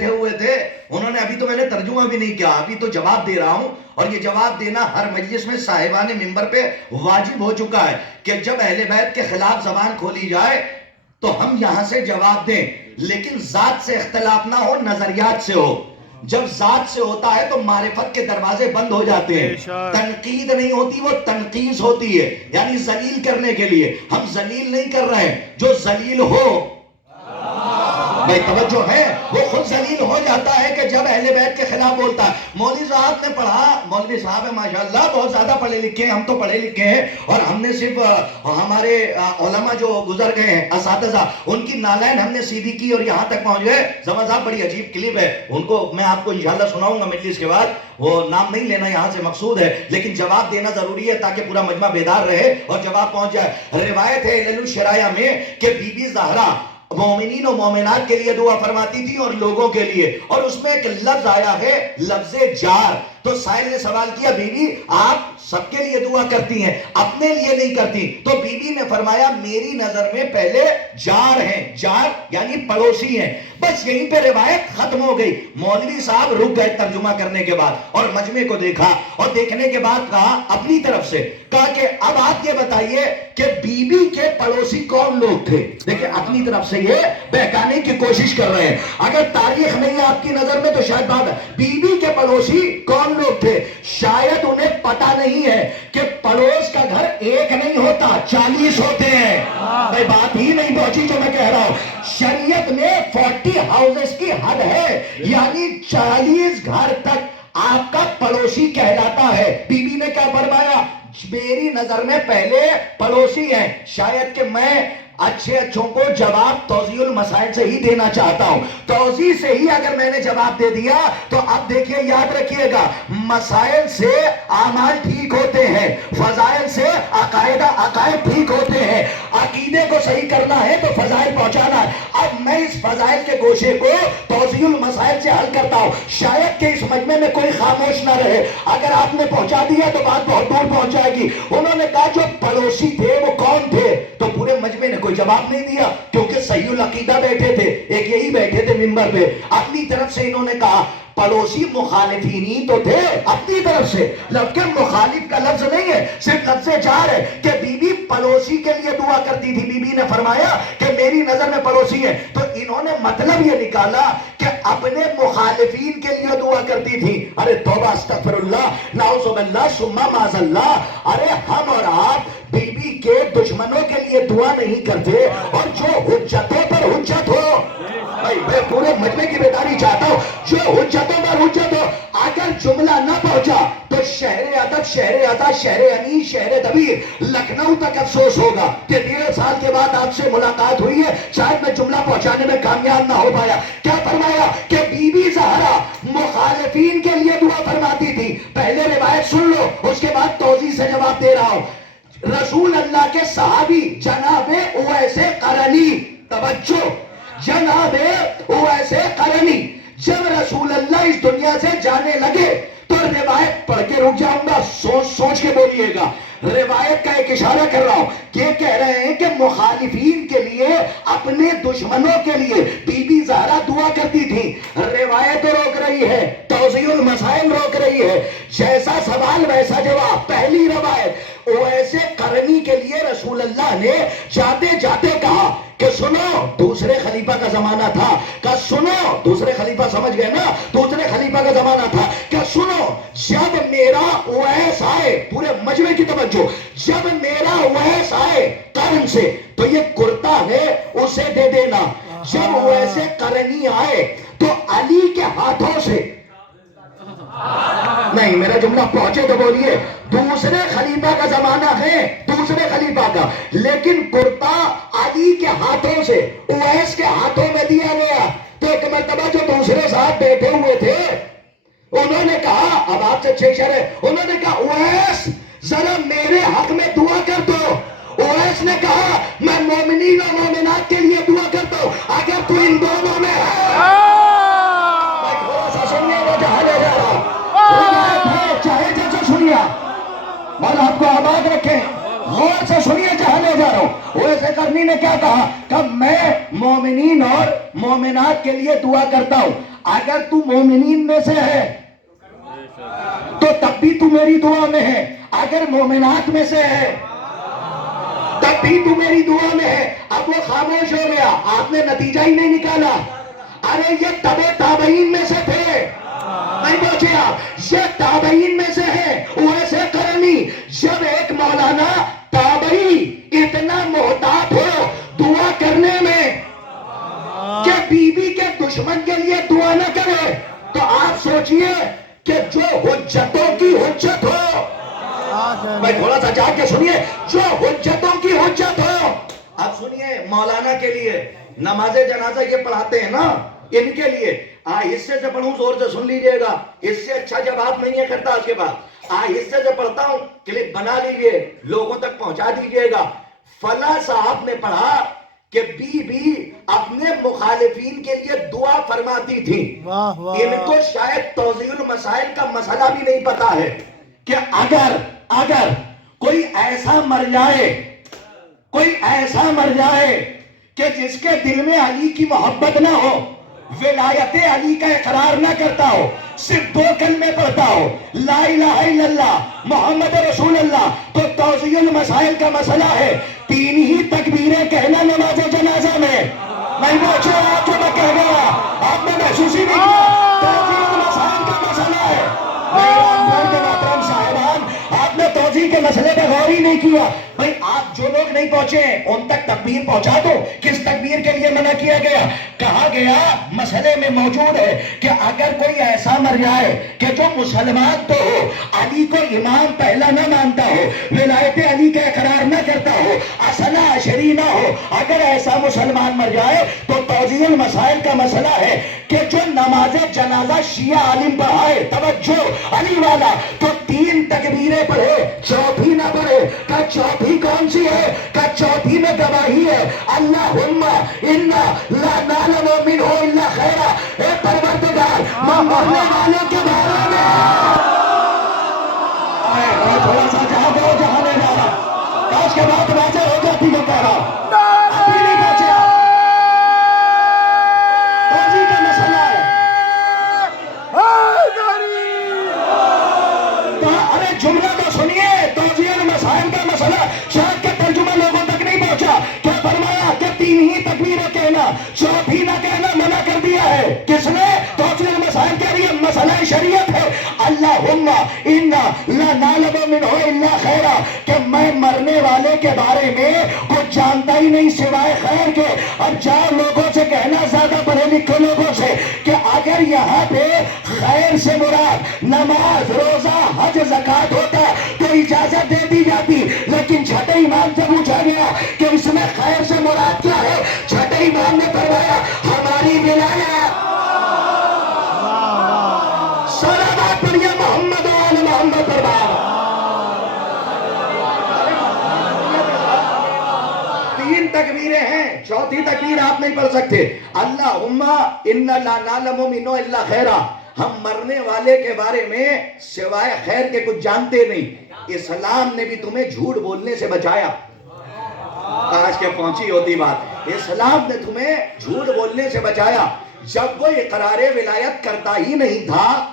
بیٹھے ہوئے تھے, انہوں نے, ابھی تو میں نے ترجمہ بھی نہیں کیا, ابھی تو جواب دے رہا ہوں, اور یہ جواب دینا ہر مجلس میں صاحبان منبر پہ واجب ہو چکا ہے کہ جب اہل بیت کے خلاف زبان کھولی جائے تو ہم یہاں سے جواب دیں, لیکن ذات سے اختلاف نہ ہو, نظریات سے ہو. جب ذات سے ہوتا ہے تو معرفت کے دروازے بند ہو جاتے ہیں. تنقید نہیں ہوتی, وہ تنقیص ہوتی ہے, یعنی ذلیل کرنے کے لیے. ہم ذلیل نہیں کر رہے ہیں, جو ذلیل ہو, بھائی توجہ ہے, وہ خود ذلیل ہو جاتا ہے کہ جب اہل بیت کے خلاف بولتا ہے. مولوی صاحب نے پڑھا, مولوی صاحب ہے ماشاءاللہ بہت زیادہ پڑھے لکھے ہیں, ہم تو پڑھے لکھے ہیں, اور ہم نے صرف ہمارے علماء جو گزر گئے ہیں اساتذہ, ان کی نالین ہم نے سیدھی کی اور یہاں تک پہنچ گئے. زمان صاحب بڑی عجیب کلپ ہے, ان کو میں آپ کو انشاءاللہ سناؤں گا مجلس کے بعد, وہ نام نہیں لینا یہاں سے مقصود ہے, لیکن جواب دینا ضروری ہے تاکہ پورا مجمع بیدار رہے اور جواب پہنچ جائے. روایت ہے علل الشرائع میں کہ بی بی زہرا مومنین و مومنات کے لیے دعا فرماتی تھی اور لوگوں کے لیے, اور اس میں ایک لفظ آیا ہے لفظ جار. تو سائل نے سوال کیا, بی بی آپ سب کے لیے دعا کرتی ہیں, اپنے لیے نہیں کرتی؟ تو بی بی نے فرمایا میری نظر میں پہلے جار ہیں, جار یعنی پڑوسی ہیں. بس یہیں پہ روایت ختم ہو گئی. مولوی صاحب رک گئے ترجمہ کرنے کے بعد, اور مجمع کو دیکھا, اور دیکھنے کے بعد کہا اپنی طرف سے, کہا کہ اب آپ یہ بتائیے کہ بی بی کے پڑوسی کون لوگ تھے. دیکھیں اپنی طرف سے یہ بہکانے کی کوشش کر رہے ہیں. اگر تاریخ نہیں ہے آپ کی نظر میں تو شاید بات ہے, بی بی کے پڑوسی کون لوگ تھے؟ شاید انہیں پتہ نہیں ہے کہ پڑوس کا گھر ایک نہیں ہوتا, 40 ہوتے ہیں. بھائی بات ہی نہیں پہنچی جو میں کہہ رہا ہوں. شریعت میں 40 ہاؤسز کی حد ہے, یعنی 40 گھر تک آپ کا پڑوسی کہلاتا ہے. بی بی نے کیا فرمایا؟ میری نظر میں پہلے پڑوسی ہیں. شاید کہ میں اچھے اچھوں کو جواب توضیح المسائل سے ہی دینا چاہتا ہوں. توضیح سے ہی اگر میں نے جواب دے دیا تو اب دیکھیے, یاد رکھیے گا, مسائل سے اعمال ٹھیک ہوتے ہیں, فضائل سے عقائد ٹھیک ہوتے ہیں. عقیدے کو صحیح کرنا ہے تو فضائل پہنچانا ہے. اب میں اس فضائل کے گوشے کو توضیح المسائل سے حل کرتا ہوں. شاید کہ اس مجمع میں کوئی خاموش نہ رہے, اگر آپ نے پہنچا دیا تو بات بہت دور پہنچ جائے گی. انہوں نے کہا جو پڑوسی تھے وہ کون تھے؟ تو پورے مجمع نے کوئی جواب نہیں دیا, کیونکہ صحیح العقیدہ بیٹھے تھے, ایک یہی بیٹھے تھے ممبر پہ. اپنی طرف سے انہوں نے کہا پڑوسی مخالفین ہی تو تھے, اپنی طرف سے. لفظ مخالف کا لفظ نہیں ہے, صرف لفظ جار ہے کہ بی بی پڑوسی کے لیے دعا کرتی تھی. بی بی نے فرمایا کہ میری نظر میں پڑوسی ہے, تو انہوں نے مطلب یہ نکالا کہ اپنے مخالفین کے لیے دعا کرتی تھی. ارے توبہ استغفر اللہ, نعوذ باللہ ثم معاذ اللہ. ارے ہم اور آپ بی بی کے دشمنوں کے لیے دعا نہیں کرتے, اور جو حجتوں پر حجت ہو, میں پورے مجمع کی بیداری چاہتا ہوں, جو حجتوں پر حجت ہو, اگر جملہ نہ پہنچا تو شہر ادب, شہر عطا, شہر انی, شہر دبیر, لکھنؤ تک افسوس ہوگا کہ 1.5 سال کے بعد آپ سے ملاقات ہوئی ہے, شاید میں جملہ پہنچانے میں کامیاب نہ ہو پایا. کیا فرمایا کہ بی بی زہرا مخالفین کے لیے دعا فرماتی تھی. پہلے روایت سن لو, اس کے بعد توضیح سے جواب دے رہا ہوں. رسول اللہ کے صحابی جناب اویس قرنی, توجہ, جناب اویس قرنی, جب رسول اللہ اس دنیا سے جانے لگے تو روایت پڑھ کے رک جاؤں گا, سوچ کے بولیے گا. روایت کا ایک اشارہ کر رہا ہوں, یہ کہہ رہے ہیں کہ مخالفین کے لیے, اپنے دشمنوں کے لیے بی بی زہرا دعا کرتی تھی. روایت روک رہی ہے, توضیح المسائل روک رہی ہے. جیسا سوال ویسا جواب. پہلی روایت, اویس قرنی کے لیے رسول اللہ نے جاتے جاتے کہا کہ سنو, دوسرے خلیفہ کا زمانہ تھا, کہ سنو, دوسرے خلیفہ سمجھ گئے نا, دوسرے خلیفہ کا زمانہ تھا, کہ سنو, جب میرا اویس آئے, پورے مجمع کی توجہ, جب میرا اویس آئے قرن سے, تو یہ کرتا ہے اسے دے دینا. جب اویس قرنی آئے تو علی کے ہاتھوں سے, نہیں میرا جملہ پہنچے تو بولیے, دوسرے خلیفہ کا زمانہ ہے, دوسرے خلیفہ کا, لیکن کرتا علی کے ہاتھوں سے اویس کے ہاتھوں میں دیا گیا. تو ایک مرتبہ جو دوسرے ساتھ بیٹھے ہوئے تھے انہوں نے کہا, اب آپ سے 6 شرح, انہوں نے کہا اویس ذرا میرے حق میں دعا کر دو. اویس نے کہا میں مومنین و مومنات کے لیے دعا کرتا ہوں, اگر تو ان دونوں میں ہے. چاہے جیسے سنیا, مولا آپ کو آباد رکھے, غور سے سنیے جہاں لے جا رہا ہوں. اویس قرنی نے کیا کہا کہ میں مومنین اور مومنات کے لیے دعا کرتا ہوں, اگر تو مومنین میں سے ہے تو تب بھی تو میری دعا میں ہے، اگر مومنات میں سے ہے تب بھی تو میری دعا میں ہے۔ اب وہ خاموش ہو گیا، آپ نے نتیجہ ہی نہیں نکالا۔ ارے یہ تبع تابعین میں سے تھے، نہیں پہنچے آپ، یہ تابعین میں سے ہے۔ ویسے کرنی جب ایک مولانا تابعی اتنا محتاط ہو دعا کرنے میں کہ بیوی کے دشمن کے لیے دعا نہ کرے، تو آپ سوچئے کہ جو حجتوں کی حجت ہو، میں تھوڑا سا جا کے سنیے، جو حجتوں کی حجت ہو۔ اب سنیے، مولانا کے لیے نماز جنازہ یہ پڑھاتے ہیں نا، ان کے لیے حصے سے پڑھوں، زور سے سن لیجئے گا، اس سے اچھا جواب نہیں ہے کرتا اس کے بعد۔ حصے سے پڑھتا ہوں، کلپ بنا لیجئے، لوگوں تک پہنچا دیجئے گا۔ فلاں صاحب نے پڑھا کہ بی بی اپنے مخالفین کے لیے دعا فرماتی تھی۔ ان کو شاید توضیح المسائل کا مسئلہ بھی نہیں پتا ہے کہ اگر کوئی ایسا مر جائے کہ جس کے دل میں علی کی محبت نہ ہو، ولایت علی کا اقرار نہ کرتا ہو، صرف 2 کلمے پڑھتا ہو، لا الہ الا اللہ محمد رسول اللہ، تو توضیح المسائل کا مسئلہ ہے 3 ہی تکبیریں کہنا نماز جنازہ میں۔ نہیں پہنچے آپ جو میں کہہ گیا، آپ نے محسوس ہی نہیں کیا، توضیح المسائل کا مسئلہ ہے۔ آپ نے توضیح کے مسئلے پہ غور ہی نہیں کیا۔ بھئی آپ جو لوگ نہیں پہنچے ہیں ان تک تکبیر پہنچا دو۔ کس تکبیر کے لیے منع کیا گیا؟ کہا گیا مسئلے میں موجود ہے کہ اگر کوئی ایسا مر جائے کہ جو مسلمان تو ہو، علی کو امام پہلا نہ مانتا ہو، ولایت علی کا اقرار نہ کرتا ہو، اصلہ عشری نہ ہو، اگر ایسا مسلمان مر جائے تو توضیح المسائل کا مسئلہ ہے کہ جو نماز جنازہ شیعہ عالم پڑھائے، توجہ علی والا، تو 3 تکبیریں پڑھے، چوتھی نہ پڑھے۔ کہ چوتھی کون سی ہے؟ کہ چوتھی میں گواہی ہے اللہم انا لا نعلم منہ الا خیرا، اے پروردگار میں مرنے والوں کے بارے میں تھوڑا سا جہاں دو جہاں نہیں جا رہا، کاش کے بعد واضح ہو جاتی جو کہہ رہا ہوں، ابھی نہیں پہنچے آپ۔ توضیح کا مسئلہ ہے، ارے جملہ تو سنیے، توضیح المسائل کا مسئلہ شاید کہ ترجمہ لوگوں تک نہیں پہنچا۔ کیا فرمایا کہ 3 ہی تکبیریں کہنا، چوتھی نہ کہنا منع کر دیا ہے۔ کس نے؟ توضیح المسائل کہہ رہی ہے مسئلہ شریعت ہے۔ اللہم انا لا نعلم منہ الا خیرا، کہ میں مرنے والے کے بارے میں کچھ جانتا ہی نہیں سوائے خیر کے۔ اب جاؤ لوگوں سے کہنا، زیادہ پڑھے لکھے لوگوں سے، کہ اگر یہاں پہ خیر سے مراد نماز، روزہ، حج، زکوٰۃ ہوتا تو اجازت دے دی جاتی، لیکن چھٹے امام سے پوچھا گیا کہ اس میں خیر سے مراد کیا ہے، چھٹے امام نے فرمایا ہماری ولایت۔ صلوات پڑھیے محمد و آل محمد پر۔ 3 تکبیریں ہیں، چوتھی تکبیر آپ نہیں پڑھ سکتے۔ اللہم انا لا نعلم منہ الا خیرا، ہم مرنے والے کے بارے میں سوائے خیر کے کچھ جانتے نہیں۔ اسلام نے بھی تمہیں جھوٹ بولنے سے بچایا۔ آج کے پہنچی ہوتی بات، اسلام نے تمہیں جھوٹ بولنے سے بچایا۔ جب وہ اقرار ولایت کرتا ہی نہیں تھا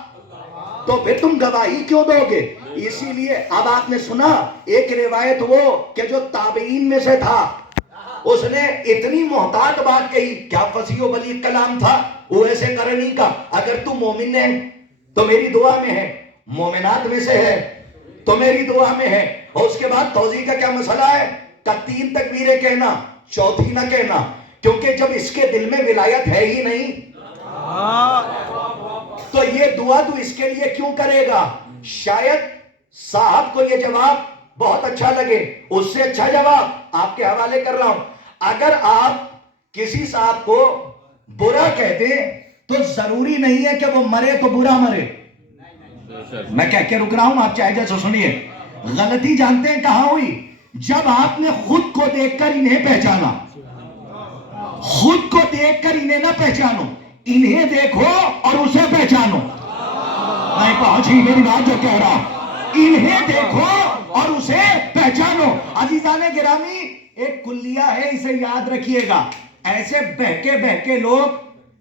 تو پھر تم گواہی کیوں دو گے؟ اسی لیے اب آپ نے سنا ایک روایت وہ کہ جو تابعین میں سے تھا، اس نے اتنی محتاط بات کہی، کیا فصیح و بلیغ کلام تھا وہ ایسے کرنی کا، اگر تو مومن ہے تو میری دعا میں ہے، مومنات میں سے ہے تو میری دعا میں ہے۔ اور اس کے بعد توضیح کا کیا مسئلہ ہے کہ 3 تکبیریں کہنا، چوتھی نہ کہنا، کیونکہ جب اس کے دل میں ولایت ہے ہی نہیں تو یہ دعا تو اس کے لیے کیوں کرے گا؟ شاید صاحب کو یہ جواب بہت اچھا لگے، اس سے اچھا جواب آپ کے حوالے کر رہا ہوں۔ اگر آپ کسی صاحب کو برا کہتے تو ضروری نہیں ہے کہ وہ مرے تو برا مرے۔ میں کہہ کے رک رہا ہوں، آپ چاہے جیسے سنیے۔ غلطی جانتے ہیں کہاں ہوئی؟ جب آپ نے خود کو دیکھ کر انہیں پہچانا۔ خود کو دیکھ کر انہیں نہ پہچانو، انہیں دیکھو اور اسے پہچانو۔ نہیں پہنچی میری بات جو کہہ رہا ہوں، انہیں دیکھو اور اسے پہچانو۔ عزیزان گرامی، ایک کلیہ ہے، اسے یاد رکھیے گا۔ ایسے بہکے بہکے لوگ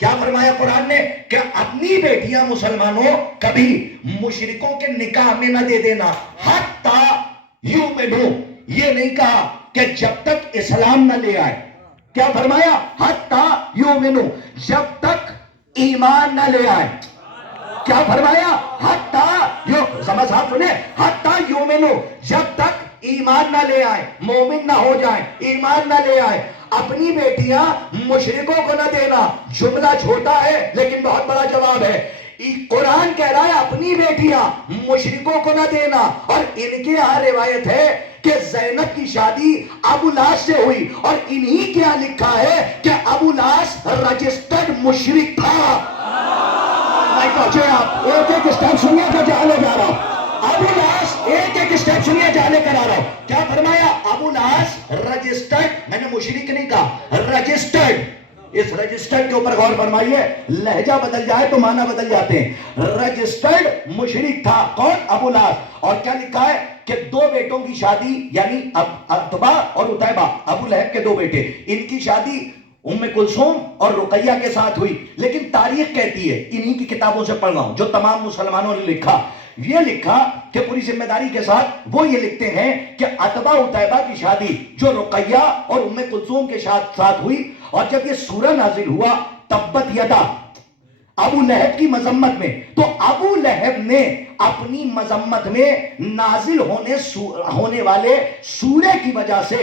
کیا فرمایا قرآن نے کہ اپنی بیٹیاں مسلمانوں کبھی مشرکوں کے نکاح میں نہ دے دینا، حتی یؤمنو، یہ نہیں کہا کہ جب تک اسلام نہ لے آئے، کیا فرمایا؟ حتی یؤمنو، جب تک ایمان نہ لے آئے، کیا فرمایا؟ حتی سمجھ صاحب سنیں، حتی یؤمنو، جب تک ایمان نہ لے آئے، مومن نہ ہو جائیں، ایمان نہ لے آئے، اپنی بیٹیاں مشرکوں کو نہ دینا۔ جملہ چھوٹا ہے لیکن بہت بڑا جواب ہے۔ قرآن کہہ رہا ہے اپنی بیٹیاں مشرکوں کو نہ دینا، اور ان کے یہاں روایت ہے کہ زینب کی شادی ابو لاس سے ہوئی، اور انہی کیا لکھا ہے کہ ابو لاس رجسٹرڈ مشرک تھا۔ نہیں پہنچے آپ، ایک ایک اسٹیپ سنیے تو جانے جا رہا ہوں۔ ابو لاس، ایک ایک اسٹیپ سنیے جانے کرا رہا ہوں۔ کیا فرمایا؟ ابو لاس رجسٹرڈ، میں نے مشرک نہیں کہا، رجسٹرڈ۔ اس رجسٹرڈ کے اوپر غور فرمائیے، لہجہ بدل جائے تو معنی بدل جاتے ہیں۔ رجسٹرڈ مشرک تھا، کون؟ ابو لاس۔ اور کیا لکھا ہے کہ دو بیٹوں کی شادی، یعنی عتبہ اور عتیبہ، ابو لہب کے دو بیٹے، ان کی شادی ام کلثوم اور رقیہ کے ساتھ ہوئی۔ لیکن تاریخ کہتی ہے، انہی کی کتابوں سے پڑھ رہا ہوں جو تمام مسلمانوں نے لکھا، یہ لکھا کہ پوری ذمہ داری کے ساتھ وہ یہ لکھتے ہیں کہ عتبہ عتیبہ کی شادی جو رقیہ اور ام کلثوم کے ساتھ ہوئی، اور جب یہ سورہ نازل ہوا تبت یدا ابو لہب کی مذمت میں، تو ابو لہب نے اپنی مذمت میں نازل ہونے والے سورے کی وجہ سے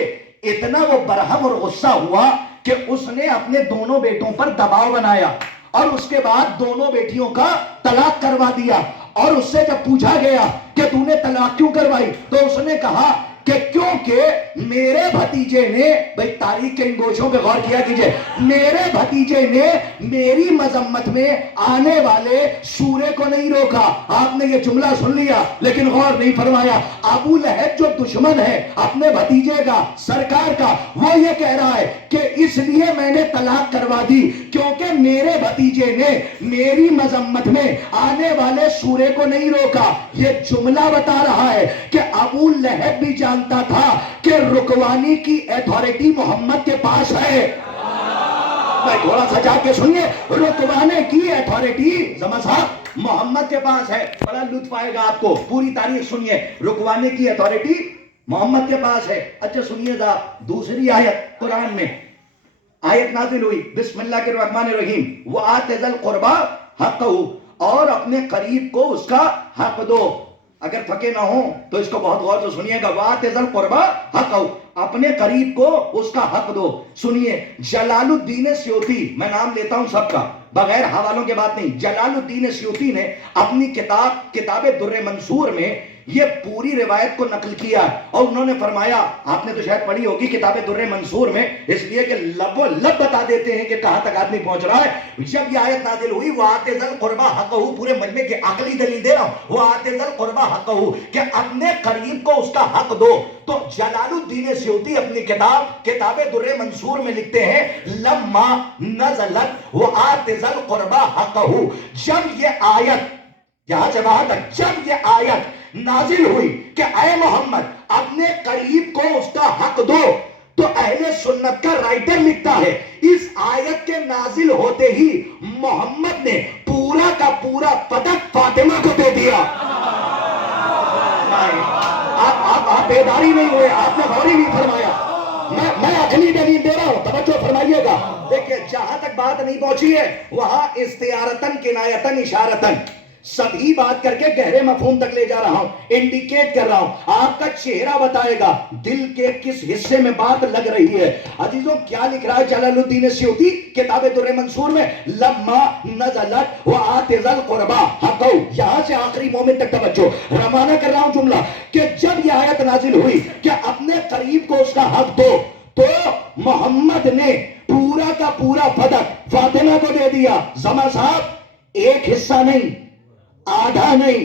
اتنا وہ برہم اور غصہ ہوا کہ اس نے اپنے دونوں بیٹوں پر دباؤ بنایا، اور اس کے بعد دونوں بیٹیوں کا طلاق کروا دیا۔ اور اس سے جب پوچھا گیا کہ تو نے طلاق کیوں کروائی، تو اس نے کہا کہ کیونکہ میرے بھتیجے نے، بھئی تاریخ کے ان گوشوں پہ غور کیا کیجئے، میرے بھتیجے نے میری مذمت میں آنے والے سورے کو نہیں روکا۔ آپ نے یہ جملہ سن لیا لیکن غور نہیں فرمایا۔ ابو لہب جو دشمن ہے اپنے بھتیجے کا، سرکار کا، وہ یہ کہہ رہا ہے کہ اس لیے میں نے طلاق کروا دی کیونکہ میرے بھتیجے نے میری مذمت میں آنے والے سورے کو نہیں روکا۔ یہ جملہ بتا رہا ہے کہ ابو لہب بھی جانتا تھا کہ رکوانی کی ایتھارٹی محمد کے پاس ہے۔ میں تھوڑا سا جا کے سنیے، رکوانے کی ایتھارٹی زمان صاحب محمد کے پاس ہے۔ بڑا لطف آئے گا آپ کو، پوری تاریخ سنیے، رکوانے کی ایتھارٹی محمد کے پاس ہے۔ اچھا سنیے ذرا دوسری آیت قرآن میں، آیت نازل ہوئی بسم اللہ الرحمن الرحیم، وَآتِ ذَا الْقُرْبَى حَقَّهُ، اور اپنے قریب کو اس کا حق دو۔ اگر تھکے نہ ہوں تو اس کو بہت غور سے سنیے گا، وَآتِ ذَا الْقُرْبَى حَقَّهُ، اپنے قریب کو اس کا حق دو۔ سنیے، جلال الدین سیوطی، میں نام لیتا ہوں سب کا بغیر حوالوں کے بات نہیں، جلال الدین سیوطی نے اپنی کتاب در منصور میں یہ پوری روایت کو نقل کیا، اور انہوں نے فرمایا، آپ نے تو شاید پڑھی ہوگی کتاب در منصور میں، اس لیے کہ لب و لب بتا دیتے ہیں کہ کہاں تک آدمی پہنچ رہا ہے۔ جب یہ آیت نازل ہوئی وَآتِ ذَا الْقُرْبَى حَقَّهُ، پورے مجمع کی عقلی دلیل دے رہا ہوں، وَآتِ ذَا الْقُرْبَى حَقَّهُ، کہ اپنے قریب کو اس کا حق دو۔ تو جلال الدین سیوطی اپنی کتاب در منصور میں لکھتے ہیں، لما نزلت وَآتِ ذَا الْقُرْبَى حَقَّهُ، جب یہ آیت، یہاں سے وہاں تک جب یہ آیت نازل ہوئی کہ اے محمد اپنے قریب کو اس کا حق دو، تو اہل سنت کا رائٹر لکھتا ہے اس آیت کے نازل ہوتے ہی محمد نے پورا کا پورا پدک فاطمہ کو دے دیا۔ آپ بیداری نہیں ہوئے، آپ نے غور ہی نہیں فرمایا۔ میں اگلی دلیل دے رہا ہوں، توجہ فرمائیے گا۔ دیکھیں جہاں تک بات نہیں پہنچی ہے وہاں استعارتن کنایتن اشارتن سبھی بات کر کے گہرے مفہوم تک لے جا رہا ہوں، انڈیکیٹ کر رہا ہوں، آپ کا چہرہ بتائے گا دل کے کس حصے میں بات لگ رہی ہے۔ عزیزوں کیا لکھ رہا ہے جلال الدین سیوطی کتاب در منصور میں، لما نزلت وآتِ ذَا الْقُرْبَى حَقَّهُ، یہاں سے آخری مومن تک توجہ، روانہ کر رہا ہوں جملہ، کہ جب یہ آیت نازل ہوئی کہ اپنے قریب کو اس کا حق دو، تو محمد نے پورا کا پورا پدک فاطمہ کو دے دیا۔ زمان صاحب ایک حصہ نہیں، آدھا نہیں،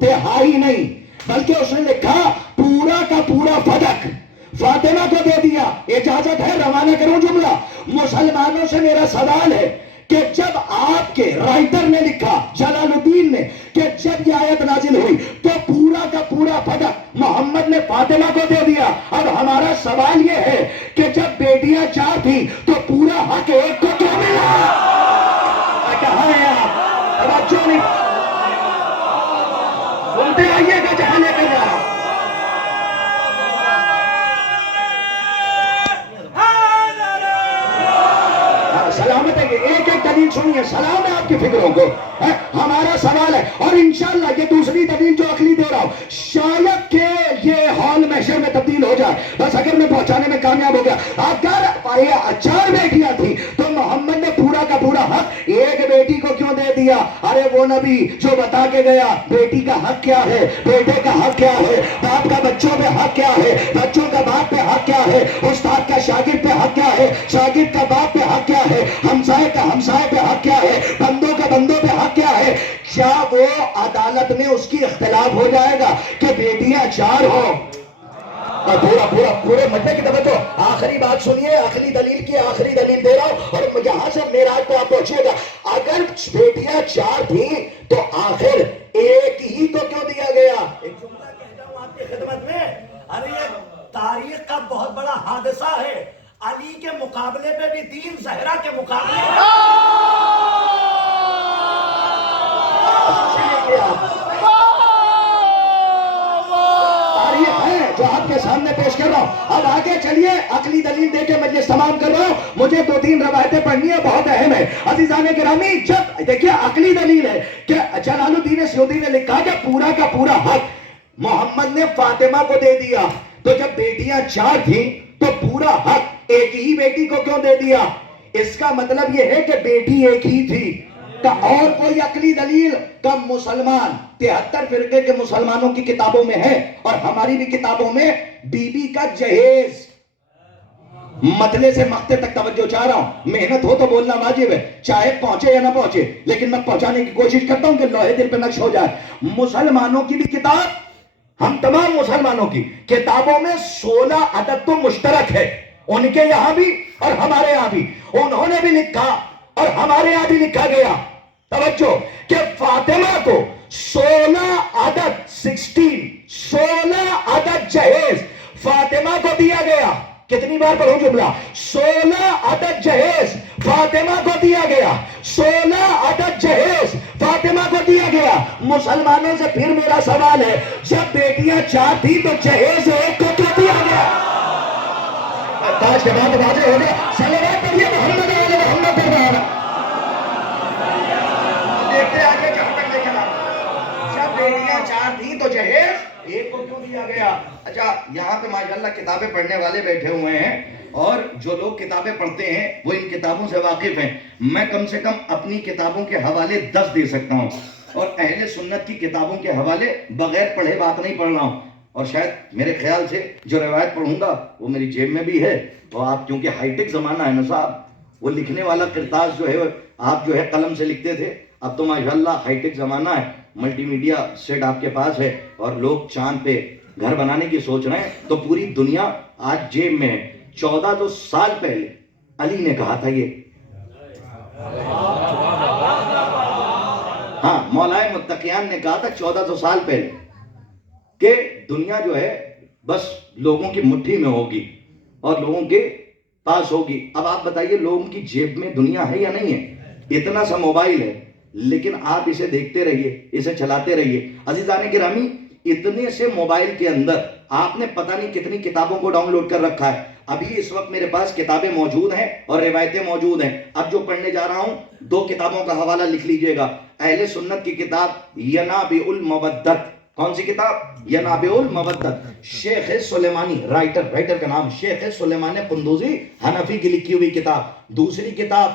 تہائی نہیں، بلکہ اس نے لکھا پورا کا پورا پدک فاطمہ کو دے دیا۔ اجازت ہے روانہ کروں جملہ؟ مسلمانوں سے میرا سوال ہے کہ جب آپ کے رائٹر نے لکھا جلال الدین نے کہ جب یہ آیت نازل ہوئی تو پورا کا پورا پدک محمد نے فاطمہ کو دے دیا، اب ہمارا سوال یہ ہے کہ جب بیٹیاں چار تھیں تو پورا حق ایک کو کیوں ملا؟ نہیں سنتے آئیے گا جہاں لے کر جا رہا ہوں. سلامت ہے. ایک ایک دلیل سنیے. سلام ہے آپ کی فکروں کو. ہمارا سوال ہے اور انشاءاللہ یہ دوسری دلیل جو عقلی دے رہا ہوں شاید کہ یہ ہال محشر میں تبدیل ہو جائے. بس اگر میں پہنچانے میں کامیاب ہو گیا. اگر یہ 4 بیٹیاں تھیں تو محمد نے پورا کا پورا حق ایک بیٹی کو کیوں دے دیا؟ ارے وہ نبی جو بتا کے گیا بیٹی کا حق کیا ہے, بیٹے کا حق کیا ہے, باپ کا بچوں پہ حق کیا ہے, بچوں کا باپ پہ حق کیا ہے, استاد کا شاگرد پہ حق کیا ہے, شاگرد کا باپ پہ حق کیا ہے, ہمسائے کا ہمسائے پہ حق کیا ہے, بندوں کا بندوں پہ حق کیا ہے. کیا وہ عدالت میں اس کی اختلاف ہو جائے گا کہ بیٹیاں 4 ہوں؟ اور پورے مجمع کی توجہ. آخری بات سنیے. عقلی دلیل کی آخری دلیل دے رہا ہوں اور یہاں سے معراج پہ آپ پہنچیے گا. اگر بیٹیاں 4 تھیں تو آخر ایک ہی تو کیوں دیا گیا؟ ایک جملہ کہتا ہوں آپ کی خدمت میں. ارے یہ تاریخ کا بہت بڑا حادثہ ہے. علی کے مقابلے پہ بھی 3 زہرا کے مقابلے تاریخ ہے جو آپ کے سامنے پیش کر رہا ہوں. اب آگے چلیے. عقلی دلیل دے کے مجلس تمام کر رہا ہوں. مجھے 2-3 روایتیں پڑھنی ہے, بہت اہم ہے. عزیزان گرامی, جب دیکھیے عقلی دلیل ہے کہ جلال الدین سیوطی نے لکھا کہ پورا کا پورا حق محمد نے فاطمہ کو دے دیا. تو جب بیٹیاں 4 تھیں تو پورا حق ایک ہی بیٹی کو کیوں دے دیا؟ اس کا مطلب یہ ہے کہ بیٹی ایک ہی تھی. اور کوئی عقلی دلیل کا مسلمان 73 فرقے کے مسلمانوں کی کتابوں میں ہے اور ہماری بھی کتابوں میں بی بی کا جہیز. مطلع سے مقطع تک توجہ چاہ رہا ہوں. محنت ہو تو بولنا واجب ہے, چاہے پہنچے یا نہ پہنچے, لیکن میں پہنچانے کی کوشش کرتا ہوں کہ لوہے دل پہ نقش ہو جائے. مسلمانوں کی بھی کتاب, ہم تمام مسلمانوں کی کتابوں میں 16 عدد تو مشترک ہے. ان کے یہاں بھی اور ہمارے یہاں بھی. انہوں نے بھی لکھا اور ہمارے یہاں بھی لکھا گیا, توجہ, کہ فاطمہ کو 16 عدد 16 عدد جہیز فاطمہ کو دیا گیا. کتنی بار پڑھوں جملہ؟ 16 عدد جہیز فاطمہ کو دیا گیا. 16 عدد جہیز فاطمہ کو دیا گیا. مسلمانوں سے پھر میرا سوال ہے, جب بیٹیاں 4 تھی تو جہیز ایک کو کیوں دیا گیا؟ تاج کے بعد واضح ہو گیا. صلوات پڑھیے محمد علی محمد پر رہا. دیکھتے آگے جہاں تک لے چلا. جب بیٹیاں 4 تھیں تو جہیز ایک کو کیوں دیا گیا؟ اچھا, یہاں پہ ماشاءاللہ کتابیں پڑھنے والے بیٹھے ہوئے ہیں اور جو لوگ کتابیں پڑھتے ہیں وہ ان کتابوں سے واقف ہیں. میں کم سے کم اپنی کتابوں کے حوالے 10 دے سکتا ہوں اور اہل سنت کی کتابوں کے حوالے بغیر پڑھے بات نہیں پڑھ رہا ہوں. اور شاید میرے خیال سے جو روایت پڑھوں گا وہ میری جیب میں بھی ہے. تو آپ کیونکہ ہائی ٹیک زمانہ ہے نا صاحب, وہ لکھنے والا کرتاس جو ہے آپ جو ہے قلم سے لکھتے تھے, اب تو ماشاءاللہ ہائی ٹیک زمانہ ہے, ملٹی میڈیا سیٹ آپ کے پاس ہے اور لوگ چاند پہ گھر بنانے کی سوچ رہے ہیں. تو پوری دنیا آج جیب میں ہے. 1400 سال پہلے علی نے کہا تھا یہ, ہاں مولائے متقیان نے کہا تھا 1400 سال پہلے کہ دنیا جو ہے بس لوگوں کی مٹھی میں ہوگی اور لوگوں کے پاس ہوگی. اب آپ بتائیے لوگوں کی جیب میں دنیا ہے یا نہیں ہے؟ اتنا سا موبائل ہے لیکن آپ اسے دیکھتے رہیے, اسے چلاتے رہیے. عزیزان گرامی, اتنے سے موبائل کے اندر آپ نے پتہ نہیں کتنی کتابوں کو ڈاؤن لوڈ کر رکھا ہے. ابھی اس وقت میرے پاس کتابیں موجود ہیں اور روایتیں موجود ہیں. اب جو پڑھنے جا رہا ہوں 2 کتابوں کا حوالہ لکھ لیجئے گا. اہل سنت کی کتاب ینابع المودت. کون سی کتاب؟ ینابع المودت. شیخ سلیمانی, رائٹر کا نام شیخ سلیمان قندوزی حنفی کی لکھی ہوئی کتاب. دوسری کتاب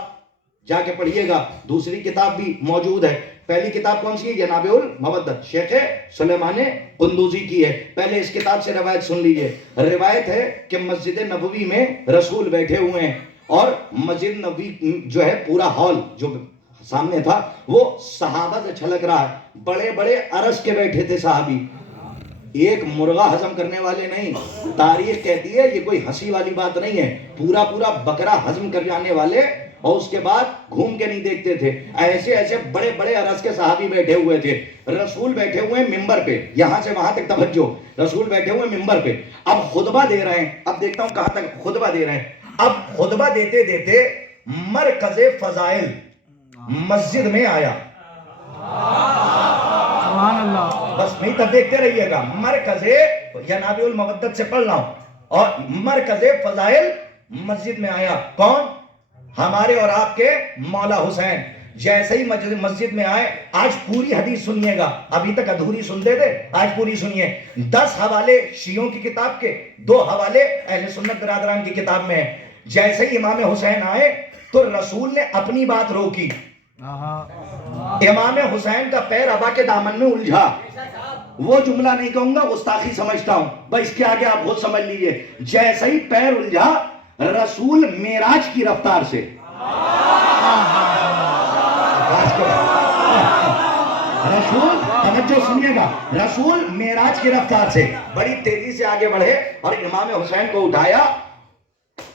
جا کے پڑھیے گا, دوسری کتاب بھی موجود ہے. پہلی کتاب کون سی ہے؟ ینابع المودت, شیخ سلیمان قندوزی کی ہے. پہلے اس کتاب سے روایت سن لیجئے. روایت ہے کہ مسجد نبوی میں رسول بیٹھے ہوئے ہیں اور مسجد نبوی جو ہے پورا ہال جو سامنے تھا وہ صحابہ سے چھلک رہا ہے. بڑے بڑے عرض کے بیٹھے تھے صحابی, ایک مرغا ہضم کرنے والے نہیں. تاریخ کہتی ہے یہ کوئی ہنسی والی بات نہیں ہے, پورا بکرا ہضم کر جانے والے اور اس کے بعد گھوم کے نہیں دیکھتے تھے. ایسے بڑے بڑے عرض کے صحابی بیٹھے ہوئے تھے. رسول بیٹھے ہوئے ممبر پہ, یہاں سے وہاں تک توجہ, رسول بیٹھے ہوئے ممبر پہ. اب خطبہ دے رہے ہیں, اب دیکھتا ہوں کہاں تک خطبہ دے رہے ہیں. اب خطبہ دیتے دیتے مرکز فضائل مسجد میں آیا. سبحان اللہ. بس نہیں تو دیکھتے رہیے گا. مرکز ینابع المودت سے پڑھ رہا ہوں. اور مرکز فضائل مسجد میں آیا کون؟ ہمارے اور آپ کے مولا حسین. جیسے ہی مسجد میں آئے, آج پوری حدیث سنیے گا, ابھی تک ادھوری سنتے تھے, آج پوری سنیے. 10 حوالے شیعوں کی کتاب کے, 2 حوالے اہل سنت برادران کی کتاب میں ہیں. جیسے ہی امام حسین آئے تو رسول نے اپنی بات روکی. امام حسین کا پیر ابا کے دامن میں الجھا. وہ جملہ نہیں کہوں گا, گستاخی سمجھتا ہوں, بس اس کے آگے آپ خود سمجھ لیجئے. جیسے ہی پیر الجھا, رسول معراج کی رفتار سے, رسول توجہ سنیے گا, رسول معراج کی رفتار سے بڑی تیزی سے آگے بڑھے اور امام حسین کو اٹھایا,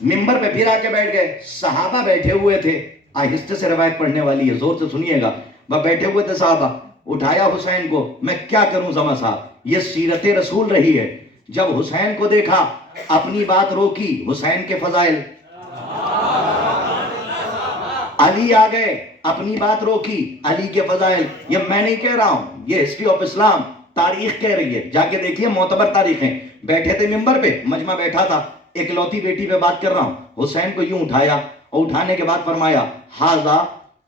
منبر پہ پھر آ کے بیٹھ گئے. صحابہ بیٹھے ہوئے تھے, آہستہ سے روایت پڑھنے والی ہے, زور سے سنیے گا. وہ بیٹھے ہوئے تھے صحابہ, اٹھایا حسین کو. میں کیا کروں زما صاحب, یہ سیرت رسول رہی ہے. جب حسین کو دیکھا, اپنی بات روکی, حسین کے فضائل. علی آ گئے, اپنی بات روکی, علی کے فضائل. یہ میں نہیں کہہ رہا ہوں, یہ ہسٹری آف اسلام, تاریخ کہہ رہی ہے, جا کے دیکھیے معتبر تاریخیں. بیٹھے تھے منبر پہ, مجمع بیٹھا تھا, اکلوتی بیٹی پہ بات کر رہا ہوں. حسین کو یوں اٹھایا, اور اٹھانے کے بعد فرمایا, ھذا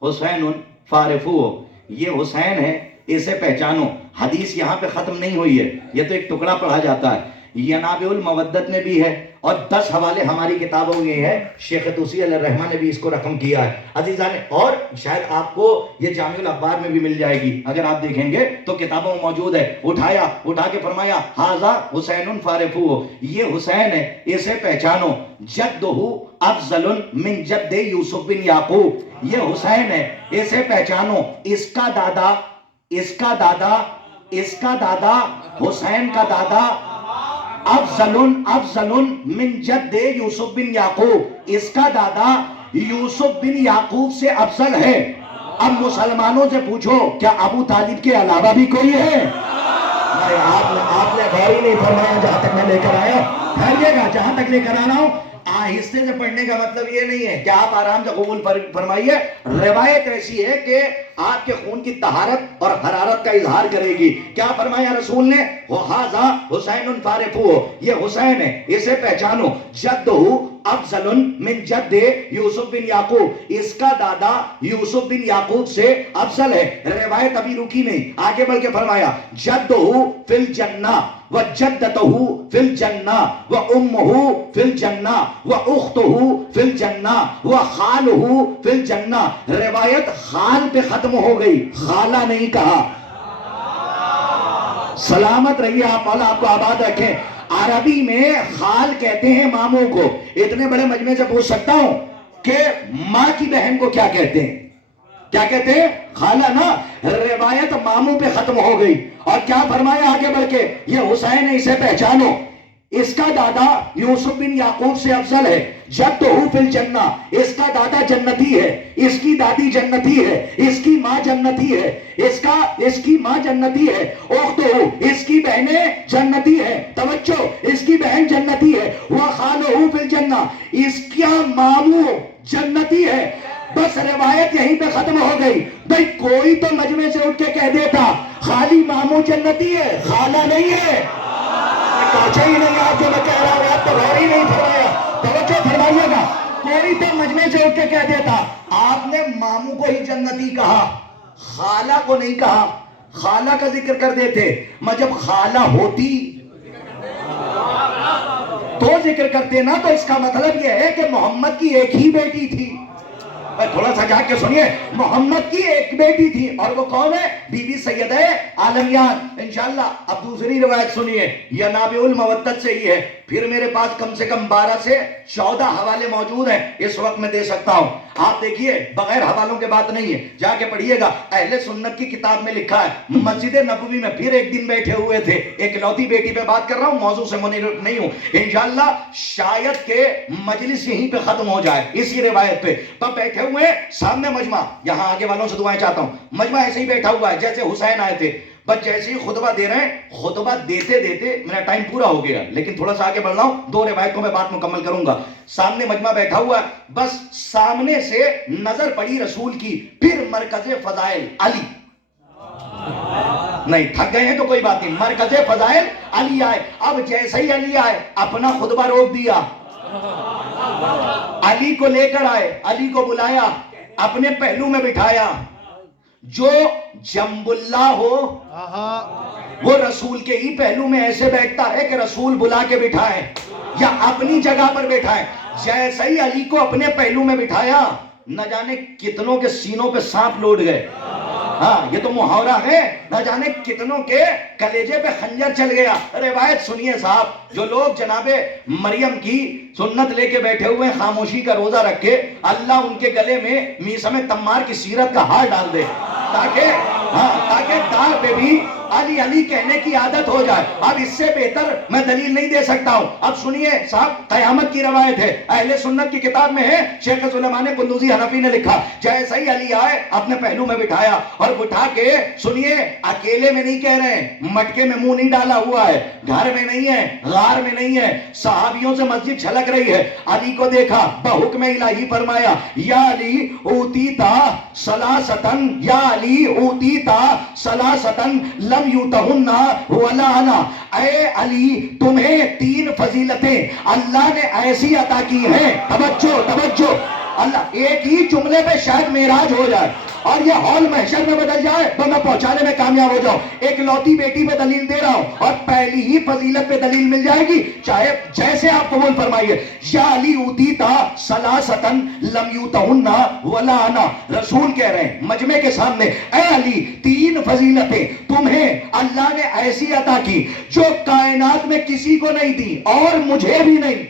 حسین فارفو, یہ حسین ہے, اسے پہچانو. حدیث یہاں پہ ختم نہیں ہوئی ہے, یہ تو ایک ٹکڑا پڑھا جاتا ہے. ینابع المودت میں بھی ہے, اور 10 حوالے ہماری کتابوں میں ہیں. شیخ طوسی علیہ الرحمہ نے بھی اس کو رقم کیا ہے عزیزان. اور شاید آپ کو یہ جامع الاخبار میں بھی مل جائے گی, اگر آپ دیکھیں گے تو کتابوں میں موجود ہے. اٹھایا, اٹھا کے فرمایا, ھذا حسین فارفو, یہ حسین ہے, اسے پہچانو. جدہ افضل من جد یوسف بن یعقوب, یہ حسین ہے, اسے پہچانو. اس کا دادا, اس کا دادا, اس کا دادا, حسین کا دادا افضل من جد یوسف بن یعقوب, اس کا دادا یوسف بن یعقوب سے افضل ہے. اب مسلمانوں سے پوچھو, کیا ابو طالب کے علاوہ بھی کوئی ہے؟ آپ نے غور ہی نہیں فرمایا جہاں تک میں لے کر آیا. ٹھہریے گا, جہاں تک لے کر آ رہا ہوں. آہستہ سے پڑھنے کا مطلب یہ نہیں ہے کہ آپ آرام سے قبول فرمائیے. روایت ایسی ہے کہ آپ کے خون کی طہارت اور حرارت کا اظہار کرے گی. کیا فرمایا رسول نے؟ ھذا حسین فارفو, یہ حسین ہے, اسے پہچانو. جدہ افضل من جد یوسف بن یعقوب, اس کا دادا یوسف بن یعقوب سے افضل ہے. روایت ابھی رکی نہیں, آگے بڑھ کے فرمایا, جدہ فی الجنہ وجدتہ فی الجنہ وامہ فی الجنہ واختہ فی الجنہ وخالہ فی الجنہ. روایت خال پہ ختم ہو گئی, خالہ نہیں کہا. سلامت رہیے آپ, مولا آپ کو آباد رکھیں. عربی میں خال کہتے ہیں ماموں کو. اتنے بڑے مجمع سے پوچھ سکتا ہوں کہ ماں کی بہن کو کیا کہتے ہیں؟ کیا کہتے ہیں؟ خالہ نا. روایت ماموں پہ ختم ہو گئی. اور کیا فرمایا آگے بڑھ کے, یہ حسین ہے, اسے پہچانو. اس کا دادا یوسف بن یعقوب سے افضل ہے. جدہ فی الجنہ, اس کا دادا جنتی ہے, اس کی دادی جنتی ہے, اس کی ماں جنتی ہے, اس کی ماں جنتی ہے. اختہ, اس کی بہنیں جنتی ہے. توجہ, اس کی بہن جنتی ہے. وخالہ فی الجنہ, اس کا ماموں جنتی ہے. بس روایت یہیں پہ ختم ہو گئی. بھئی کوئی تو مجمع سے اٹھ کے کہہ دیتا خالی ماموں جنتی ہے, خالہ نہیں ہے. کاچے ہی نہیں, آپ جو میں کہہ رہا ہوں آپ تو غور ہی نہیں فرمایا. توجہ فرمائیے گا, کوئی تو مجمع سے اٹھ کے کہہ دیتا آپ نے ماموں کو ہی جنتی کہا, خالہ کو نہیں کہا. خالہ کا ذکر کر دیتے, میں جب خالہ ہوتی تو ذکر کرتے نا, تو اس کا مطلب یہ ہے کہ محمد کی ایک ہی بیٹی تھی. تھوڑا سا جا کے سنیے, محمد کی ایک بیٹی تھی, اور وہ کون ہے؟ بی بی سیدہ عالمیان. انشاءاللہ اب دوسری روایت سنیے, ینابع المودت سے ہی ہے. پھر میرے پاس کم سے کم 12 سے 14 حوالے موجود ہیں, اس وقت میں دے سکتا ہوں. آپ دیکھیے, بغیر حوالوں کے بات نہیں ہے, جا کے پڑھیے گا. اہل سنت کی کتاب میں لکھا ہے, مسجد نبوی میں پھر ایک دن بیٹھے ہوئے تھے. اکلوتی بیٹی پہ بات کر رہا ہوں, موضوع سے منحرف نہیں ہوں. انشاءاللہ شاید کہ مجلس یہیں پہ ختم ہو جائے اسی روایت پہ. تب بیٹھے ہوئے سامنے مجمع, یہاں آگے والوں سے دعائیں چاہتا ہوں. مجمع ایسے ہی بیٹھا ہوا ہے جیسے حسین آئے تھے. بس جیسے ہی خطبہ دے رہے ہیں, خطبہ دیتے دیتے میرا ٹائم پورا ہو گیا, لیکن تھوڑا سا آگے بڑھ رہا ہوں, 2 روایتوں میں بات مکمل کروں گا. سامنے مجمع بیٹھا ہوا ہے, بس سامنے سے نظر پڑی رسول کی. پھر مرکز فضائل علی, نہیں تھک گئے ہیں تو کوئی بات نہیں. مرکز فضائل علی آئے. اب جیسے ہی علی آئے اپنا خطبہ روک دیا, علی کو لے کر آئے, علی کو بلایا, اپنے پہلو میں بٹھایا. جو جنب اللہ ہو وہ رسول کے ہی پہلو میں ایسے بیٹھتا ہے کہ رسول بلا کے بٹھائے یا اپنی جگہ پر بٹھائے. جیسے ہی علی کو اپنے پہلو میں بٹھایا, نہ جانے کتنوں کے سینوں پہ سانپ لوٹ گئے. ہاں یہ تو محاورہ ہے, نہ جانے کتنوں کے کلیجے پہ خنجر چل گیا. روایت سنیے صاحب, جو لوگ جناب مریم کی سنت لے کے بیٹھے ہوئے ہیں, خاموشی کا روزہ رکھ کے, اللہ ان کے گلے میں میثم تمار کی سیرت کا ہار ڈال دے تاکہ دار پہ بھی علی علی کہنے کی عادت ہو جائے. اب اس سے بہتر میں دلیل نہیں دے سکتا ہوں. اب سنیے صاحب, قیامت کی روایت ہے, اہل سنت کی کتاب میں ہے, شیخ سلیمان قندوزی حنفی نے لکھا. جیسے ہی علی آئے اپنے پہلو میں بٹھایا اور بٹھا کے, سنیے اکیلے میں نہیں کہہ رہے ہیں, مٹکے میں منہ نہیں ڈالا ہوا ہے, گھر میں نہیں ہے, غار میں نہیں ہے, صحابیوں سے مسجد چھلک رہی ہے. علی کو دیکھا, بحکم الہی فرمایا, یا علی اوتیتا ثلاثتن, یا علی اوتیتا ثلاثتن لم یوتہن ولا انا. اے علی تمہیں 3 فضیلتیں اللہ نے ایسی عطا کی ہیں. توجہ, اللہ ایک ہی جملے پہ شاید معراج ہو جائے اور یہ ہال محشر میں بدل جائے تو میں پہنچانے میں کامیاب ہو جاؤں. ایک لوتی بیٹی پہ دلیل دے رہا ہوں اور پہلی ہی فضیلت پہ دلیل مل جائے گی, چاہے جیسے آپ قبول فرمائیے. یا علی اوتیتا ثلاثتن لم یوتہن ولا انا. رسول کہہ رہے ہیں مجمع کے سامنے, اے علی 3 فضیلتیں تمہیں اللہ نے ایسی عطا کی جو کائنات میں کسی کو نہیں دی اور مجھے بھی نہیں.